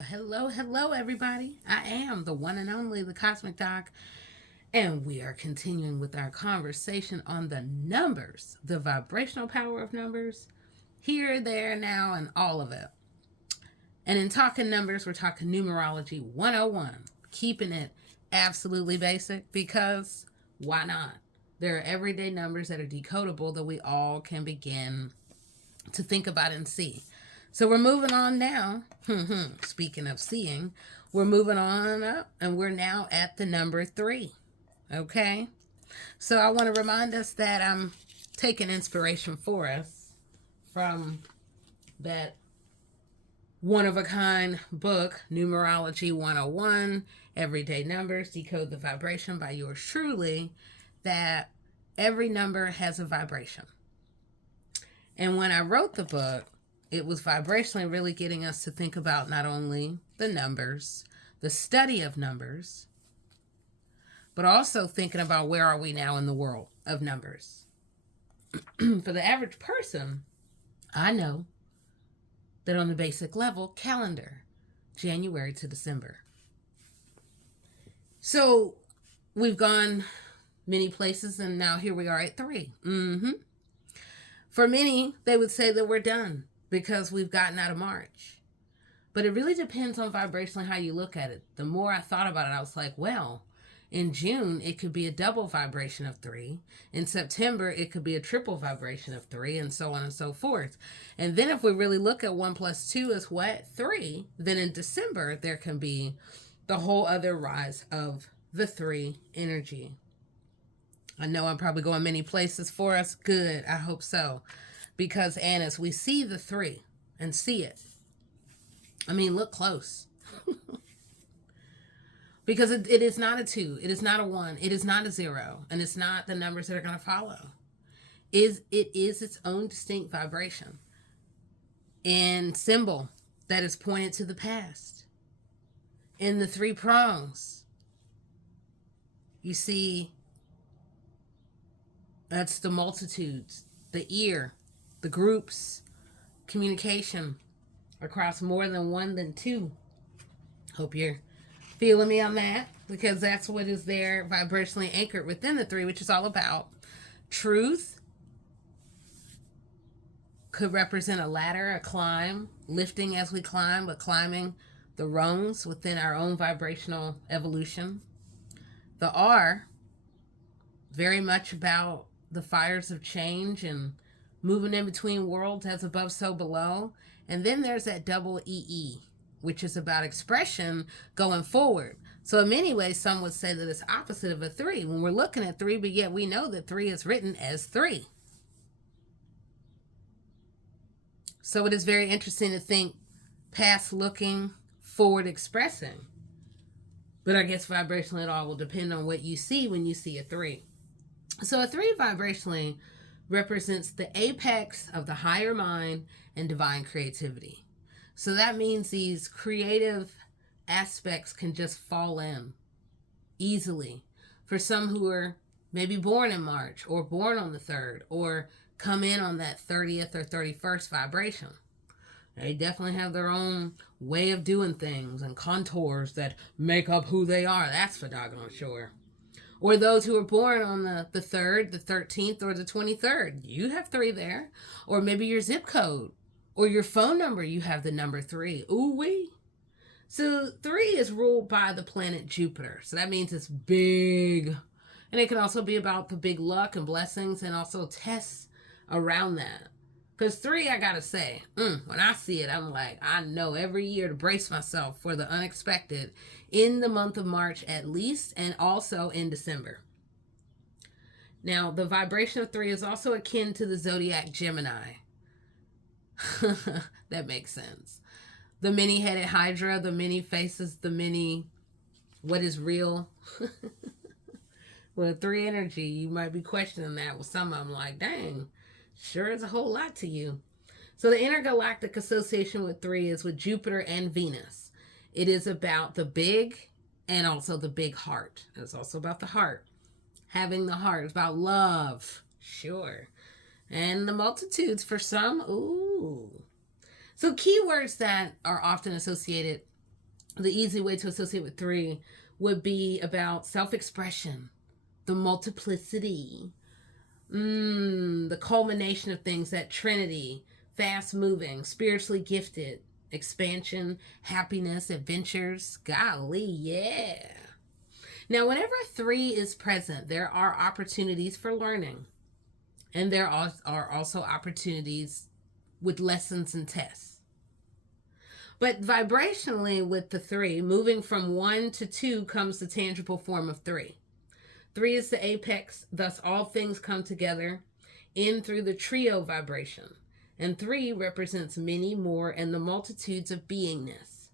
Hello, everybody. I am the one and only the Cosmic Doc, and we are continuing with our conversation on the numbers, the vibrational power of numbers, here, there, now, and all of it. And in talking numbers, we're talking Numerology 101, keeping it absolutely basic because why not? There are everyday numbers that are decodable that we all can begin to think about and see. So we're moving on now. Speaking of seeing, we're moving on up and we're now at the number 3. Okay? So I want to remind us that I'm taking inspiration for us from that one of a kind book, Numerology 101, Everyday Numbers, Decode the Vibration by yours truly, that every number has a vibration. And when I wrote the book, it was vibrationally really getting us to think about not only the numbers, the study of numbers, but also thinking about where are we now in the world of numbers. For the average person, I know that on the basic level, calendar, January to December. So we've gone many places and now here we are at 3. For many, they would say that we're done because we've gotten out of March. But it really depends on vibrationally how you look at it. The more I thought about it, I was like, well, in June, it could be a double vibration of 3. In September, it could be a triple vibration of 3, and so on and so forth. And then if we really look at 1 plus 2 is what? 3. Then in December, there can be the whole other rise of the 3 energy. I know I'm probably going many places for us. Good. I hope so. Because, Annis, we see the 3 and see it. I mean, look close. Because it is not a 2. It is not a 1. It is not a 0. And it's not the numbers that are going to follow. It is its own distinct vibration and symbol that is pointed to the past. In the 3 prongs, you see that's the multitudes, the ear, the groups, communication across more than 1 than 2. Hope you're feeling me on that, because that's what is there vibrationally anchored within the 3, which is all about truth. Could represent a ladder, a climb, lifting as we climb, but climbing the rungs within our own vibrational evolution. The R, very much about the fires of change and moving in between worlds as above, so below. And then there's that double EE, which is about expression going forward. So in many ways, some would say that it's opposite of a 3. When we're looking at 3, but yet we know that 3 is written as 3. So it is very interesting to think past looking, forward expressing. But I guess vibrationally it all will depend on what you see when you see a 3. So a 3 vibrationally represents the apex of the higher mind and divine creativity. So that means these creative aspects can just fall in easily. For some who are maybe born in March or born on the 3rd or come in on that 30th or 31st vibration, they definitely have their own way of doing things and contours that make up who they are. That's for doggone sure. Or those who are born on the 3rd, the 13th, or the 23rd. You have 3 there. Or maybe your zip code or your phone number, you have the number 3. Ooh-wee. So 3 is ruled by the planet Jupiter. So that means it's big. And it can also be about the big luck and blessings and also tests around that. Because 3, I gotta say, when I see it, I'm like, I know every year to brace myself for the unexpected in the month of March at least, and also in December. Now, the vibration of 3 is also akin to the zodiac Gemini. That makes sense. The many-headed Hydra, the many faces, the many, what is real? With 3 energy, you might be questioning that with some of them, like, dang, sure is a whole lot to you. So the intergalactic association with 3 is with Jupiter and Venus. It is about the big and also the big heart. It's also about the heart. Having the heart. It's about love. Sure. And the multitudes for some. Ooh. So keywords that are often associated the easy way to associate with 3 would be about self-expression, the multiplicity, the culmination of things, that trinity, fast moving, spiritually gifted, expansion, happiness, adventures. Golly, yeah. Now, whenever 3 is present, there are opportunities for learning. And there are also opportunities with lessons and tests. But vibrationally, with the 3, moving from 1 to 2 comes the tangible form of 3. 3 is the apex, thus all things come together in through the trio vibration. And 3 represents many more and the multitudes of beingness.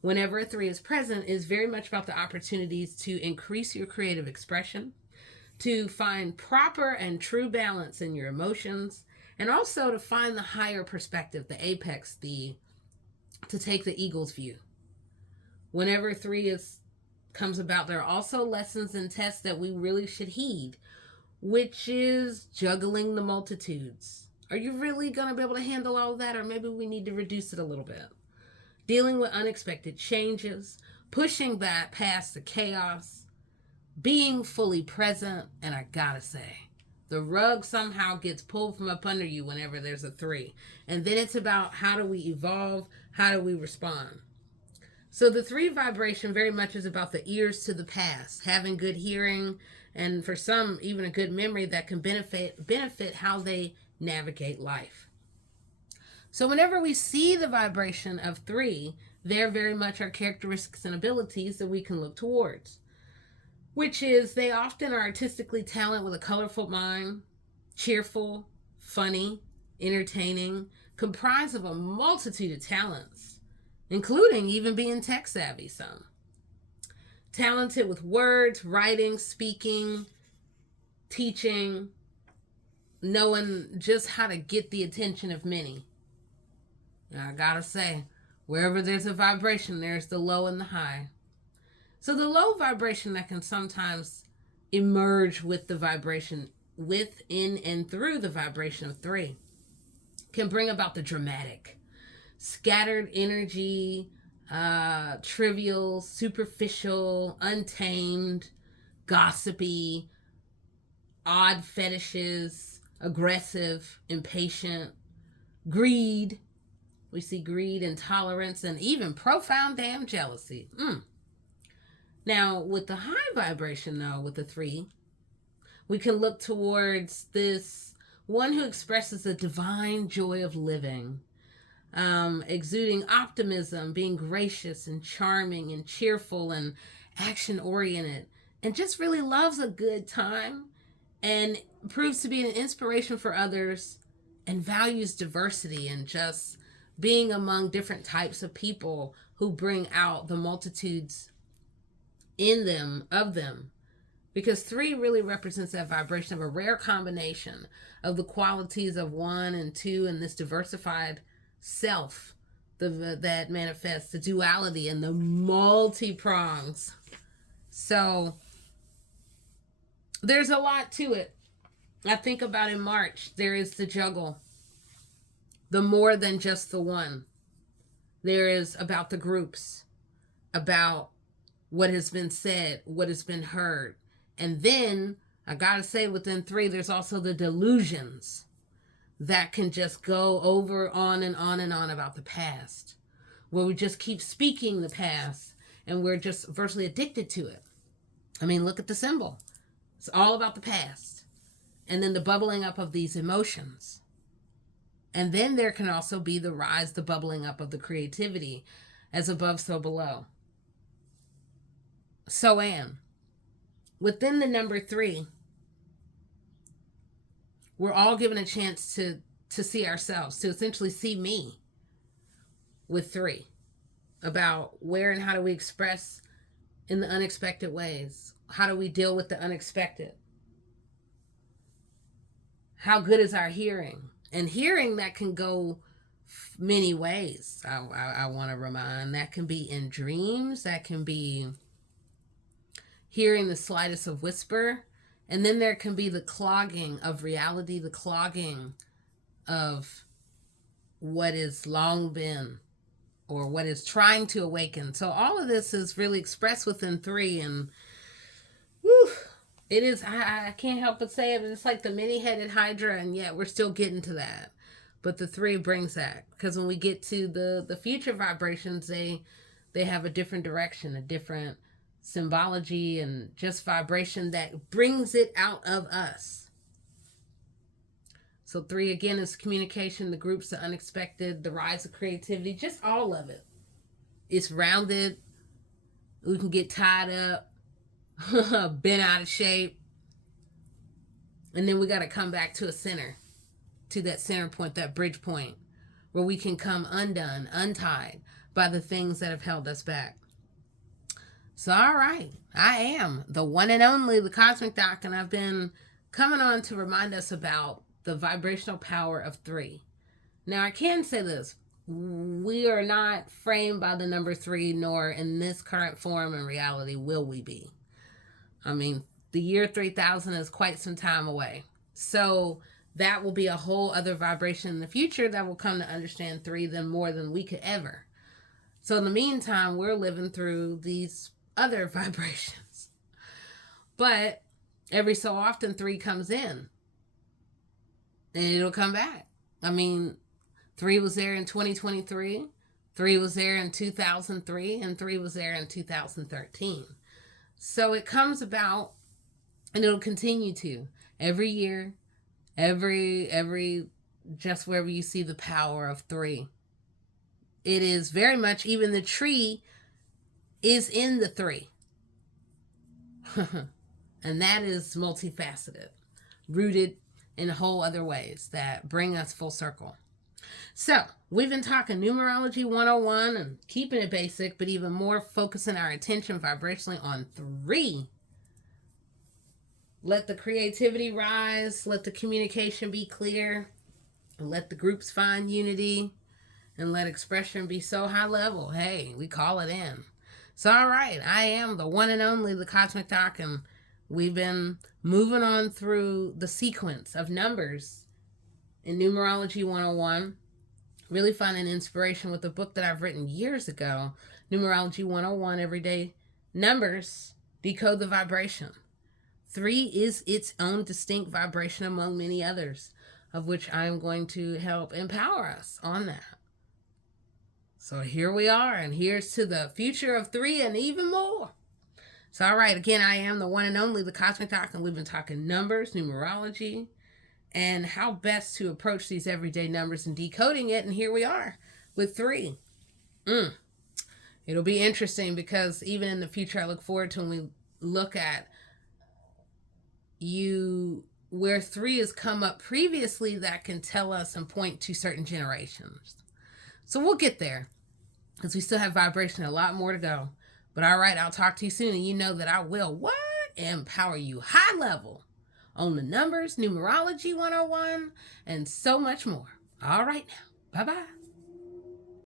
Whenever a 3 is present, it is very much about the opportunities to increase your creative expression, to find proper and true balance in your emotions, and also to find the higher perspective, the apex, to take the eagle's view. Whenever 3 comes about, there are also lessons and tests that we really should heed, which is juggling the multitudes. Are you really going to be able to handle all of that? Or maybe we need to reduce it a little bit. Dealing with unexpected changes, pushing that past the chaos, being fully present, and I gotta say, the rug somehow gets pulled from up under you whenever there's a 3. And then it's about how do we evolve, how do we respond. So the 3 vibration very much is about the ears to the past, having good hearing, and for some, even a good memory that can benefit how they navigate life. So whenever we see the vibration of 3, there very much are characteristics and abilities that we can look towards, which is they often are artistically talented with a colorful mind, cheerful, funny, entertaining, comprised of a multitude of talents, including even being tech savvy some. Talented with words, writing, speaking, teaching, knowing just how to get the attention of many. Now, I gotta say, wherever there's a vibration, there's the low and the high. So the low vibration that can sometimes emerge with the vibration, within and through the vibration of 3, can bring about the dramatic, scattered energy, trivial, superficial, untamed, gossipy, odd fetishes, aggressive, impatient, greed. We see greed, intolerance, and even profound damn jealousy. Now, with the high vibration, though, with the 3, we can look towards this one who expresses a divine joy of living, exuding optimism, being gracious and charming and cheerful and action-oriented, and just really loves a good time and proves to be an inspiration for others and values diversity and just being among different types of people who bring out the multitudes in them, of them. Because 3 really represents that vibration of a rare combination of the qualities of 1 and 2 and this diversified self that manifests the duality and the multi-prongs. So there's a lot to it. I think about in March, there is the juggle, the more than just the one. There is about the groups, about what has been said, what has been heard. And then, I gotta say, within 3, there's also the delusions that can just go over on and on and on about the past, where we just keep speaking the past and we're just virtually addicted to it. I mean, look at the symbol. It's all about the past. And then the bubbling up of these emotions. And then there can also be the rise, the bubbling up of the creativity, as above, so below. So, Anne, within the number 3, we're all given a chance to see ourselves, to essentially see me with 3, about where and how do we express in the unexpected ways. How do we deal with the unexpected? How good is our hearing? And hearing that can go many ways. I want to remind, that can be in dreams, that can be hearing the slightest of whisper, and then there can be the clogging of reality, the clogging of what has long been, or what is trying to awaken. So all of this is really expressed within 3, and whew, it is, I can't help but say it, it's like the many-headed hydra, and yet we're still getting to that. But the 3 brings that, because when we get to the future vibrations, they have a different direction, a different symbology, and just vibration that brings it out of us. So 3 again is communication, the groups, the unexpected, the rise of creativity, just all of it. It's rounded. We can get tied up, bent out of shape, and then we got to come back to a center, to that center point, that bridge point, where we can come undone, untied by the things that have held us back. So, all right, I am the one and only, the Cosmic Doc, and I've been coming on to remind us about the vibrational power of 3. Now, I can say this. We are not framed by the number 3, nor in this current form and reality will we be. I mean, the year 3000 is quite some time away. So that will be a whole other vibration in the future that will come to understand 3 more than we could ever. So in the meantime, we're living through these other vibrations. But every so often 3 comes in. And it'll come back. I mean, 3 was there in 2023, 3 was there in 2003, and 3 was there in 2013. So it comes about, and it'll continue to every year, every just wherever you see the power of 3. It is very much, even the tree is in the 3. And that is multifaceted, rooted in whole other ways that bring us full circle. So we've been talking Numerology 101 and keeping it basic, but even more focusing our attention vibrationally on 3. Let the creativity rise, let the communication be clear, let the groups find unity, and let expression be so high level. Hey, we call it in. So all right, I am the one and only, the Cosmic Doc, and we've been moving on through the sequence of numbers in Numerology 101. Really finding inspiration with a book that I've written years ago, Numerology 101, Everyday Numbers, Decode the Vibration. 3 is its own distinct vibration among many others, of which I am going to help empower us on that. So here we are, and here's to the future of 3 and even more. So, all right, again, I am the one and only, the Cosmic Doc, and we've been talking numbers, numerology, and how best to approach these everyday numbers and decoding it. And here we are with 3. It'll be interesting because even in the future, I look forward to when we look at where 3 has come up previously that can tell us and point to certain generations. So we'll get there because we still have vibration, a lot more to go. But all right, I'll talk to you soon, and you know that I will empower you high level on the numbers, Numerology 101, and so much more. All right now, bye-bye.